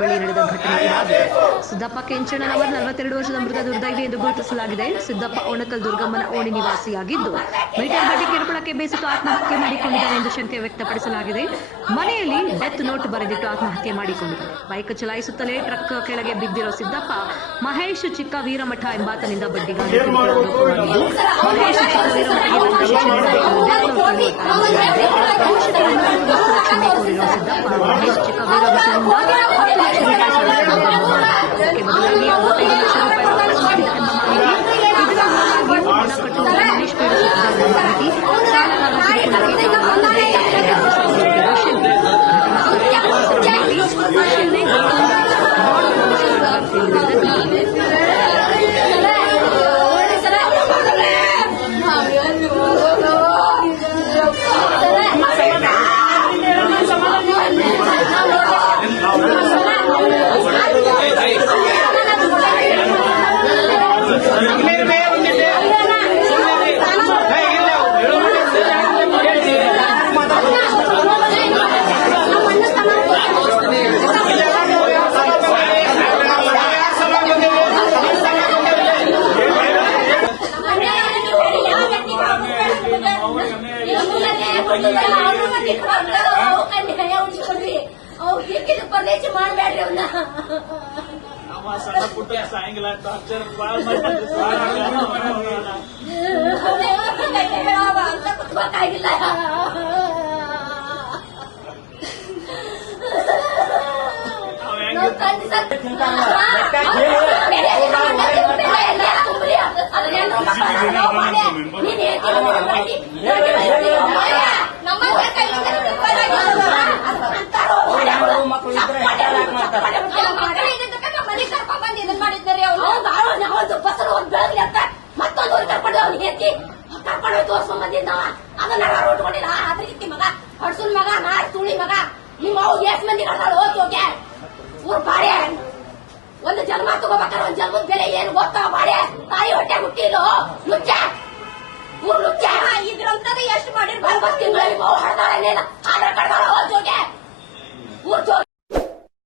ಬಳಿ ನಡೆದ ಘಟನೆ ಇದಾಗಿದೆ. ಸಿದ್ದಪ್ಪ ಕೆಂಚಣ್ಣನವರ್ 42 ವರ್ಷದ ಮೃತ ದುರ್ದೈವಿ ಎಂದು ಗುರುತಿಸಲಾಗಿದೆ. ಸಿದ್ದಪ್ಪ ಓಣಕಲ್ ದುರ್ಗಮ್ಮನ ಓಣಿ ನಿವಾಸಿಯಾಗಿದ್ದು ಮೀಟರ್ ಬಡ್ಡಿ ಕಿರುಕುಳಕ್ಕೆ ಬೇಸಿಟ್ಟು ಆತ್ಮಹತ್ಯೆ ಮಾಡಿಕೊಂಡಿದ್ದಾನೆ ಎಂದು ಶಂಕೆ ವ್ಯಕ್ತಪಡಿಸಲಾಗಿದೆ. ಮನೆಯಲ್ಲಿ ಡೆತ್ ನೋಟ್ ಬರೆದಿಟ್ಟು ಆತ್ಮಹತ್ಯೆ ಮಾಡಿಕೊಂಡಿದ್ದಾರೆ. ಬೈಕ್ ಚಲಾಯಿಸುತ್ತಲೇ ಟ್ರಕ್ ಕೆಳಗೆ ಬಿದ್ದಿರೋ ಸಿದ್ದಪ್ಪ ಮಹೇಶ್ ಚಿಕ್ಕ ವೀರಮಠ ಎಂಬಾತನಿಂದ ಬಡ್ಡಿಗಾಗಿ ಮಹೇಶ್ ಚಿಕ್ಕ ಕ್ಷಮೆ ಕೋರಿರುವ ಸಿದ್ದಪ್ಪ ಮಹೇಶ್ ಚಿಕ್ಕ ವೀರಮಠದಿಂದ 10 ಲಕ್ಷ ರೂಪಾಯಿ ಇದಕ್ಕೆ ಬದಲಾಗಿ 55 ಲಕ್ಷ ರೂಪಾಯಿ ವಾಪಸ್ ಮಾಡಿದ ಎಂಬ ಮಾಹಿತಿ. ಇದರ ಹೊರತಾಗಿಯೂ ಹಣ ಕಟ್ಟುವುದು ಮಹೇಶ್ ಪೀಡಿಸುತ್ತಿದ್ದ ಮಾಹಿತಿ. ಸಾಲಗಾರ ಕಿರುಕುಳಕ್ಕೆ ಸಣ್ಣ ಪುಟ್ಟ ಸಾಯಂಕಾಲ ಟಾರ್ಚರ್ ಗೊತ್ತಾಗಿಲ್ಲ. ಮತ್ತೊಂದು ಕರ್ಕೊಂಡು ಅವ್ನಿಗೆ ಎತ್ತಿ ಕರ್ಕೊಂಡು ತೋರ್ಸ್ಕೊಂಡ್ ಬಂದಿದ್ದವ. ಅದನ್ನ ಉಟ್ಕೊಂಡಿಲ್ಲ. ಅದ್ರಗಿತ್ತಿ ಮಗ ಹಡ್ಸುನ್ ಮಗ ನಾರ್ ತುಳಿ ಮಗ ನಿಮ್ಮ ಅವ್ ಎಷ್ಟ್ ಮಂದಿ ಕರ್ಕೊಂಡು ಹೋಗ್ತೋಕೆ ಊರ್ ಬಾಡೆ ಒಂದು ಜನ್ಮ ತಗೋಬೇಕಾದ್ರೆ ಒಂದ್ ಜನ್ಮದ ಬೆಲೆ ಏನು ಗೊತ್ತಾವ ಬಾಡೆ. ತಾಯಿ ಹೊಟ್ಟೆ ಹುಟ್ಟಿಲ್ಲೋ ಲುಚ್ಚ ಊರ್ ಲುಚ್ಚ ಇದ್ರಂತದ ಎಷ್ಟು ಮಾಡಿರ್ 4 ತಿಂಗಳಲ್ಲಿ ಹಡ್ದಾಳೇನಿಲ್ಲ ಆದ್ರೆ ಕಡ್ದಾಳ ಜೋಗೆ ಊರ್ ಜೋಗೆ